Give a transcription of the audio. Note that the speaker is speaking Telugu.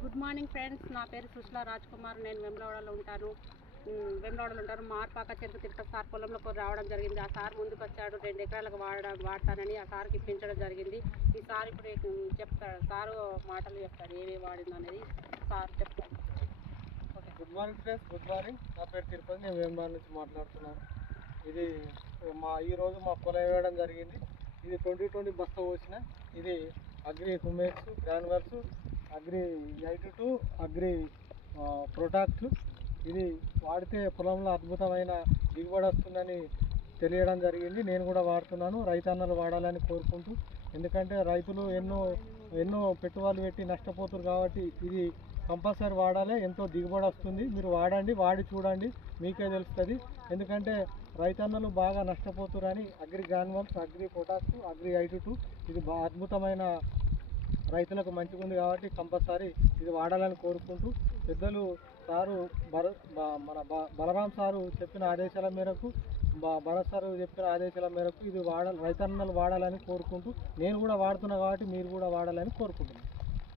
గుడ్ మార్నింగ్ ఫ్రెండ్స్, నా పేరు సుష్లా రాజ్ కుమార్. నేను వెమ్లవాడలో ఉంటాను. మార్పాక చెరుకు తిరుపతి సార్ పొలంలోకి రావడం జరిగింది. ఆ సార్ ముందుకు వచ్చాడు. 2 ఎకరాలకు వాడతానని ఆ సార్కి ఇప్పించడం జరిగింది. ఈ సార్ ఇప్పుడు చెప్తాడు, సారు మాటలు చెప్తాడు, ఏమేమి వాడింది అనేది సార్ చెప్తాడు. Okay, good morning friends. Good morning. నా పేరు తిరుపతి. నేను వేమబార్ నుంచి మాట్లాడుతున్నాను. ఇది ఈరోజు మా పొలం వేయడం జరిగింది. ఇది 2020 బస్తా పోసిన. ఇది అగ్రి హ్యూమేట్స్ గ్రాన్యువల్స్, అగ్రి 82, అగ్రి ప్రొటాక్ట్. ఇది వాడితే పొలంలో అద్భుతమైన దిగుబడి వస్తుందని తెలియడం జరిగింది. నేను కూడా వాడుతున్నాను. రైతన్నలు వాడాలని కోరుకుంటూ, ఎందుకంటే రైతులు ఎన్నో పెట్టుబడులు పెట్టి నష్టపోతారు కాబట్టి ఇది కంపల్సరీ వాడాలి. ఎంతో దిగుబడి వస్తుంది. మీరు వాడండి, వాడి చూడండి, మీకే తెలుస్తుంది. ఎందుకంటే రైతన్నలు బాగా నష్టపోతురని అగ్రి గ్రాన్యువల్స్, అగ్రి పొటాక్స్, అగ్రి 82 ఇది అద్భుతమైన రైతులకు మంచిగా ఉంది కాబట్టి కంపల్సరీ ఇది వాడాలని కోరుకుంటూ, పెద్దలు సారు మన బలరాం సారు చెప్పిన ఆదేశాల మేరకు, భరత్ సారు చెప్పిన ఆదేశాల మేరకు ఇది రైతన్నలు వాడాలని కోరుకుంటూ, నేను కూడా వాడుతున్నా కాబట్టి మీరు కూడా వాడాలని కోరుకుంటున్నాను.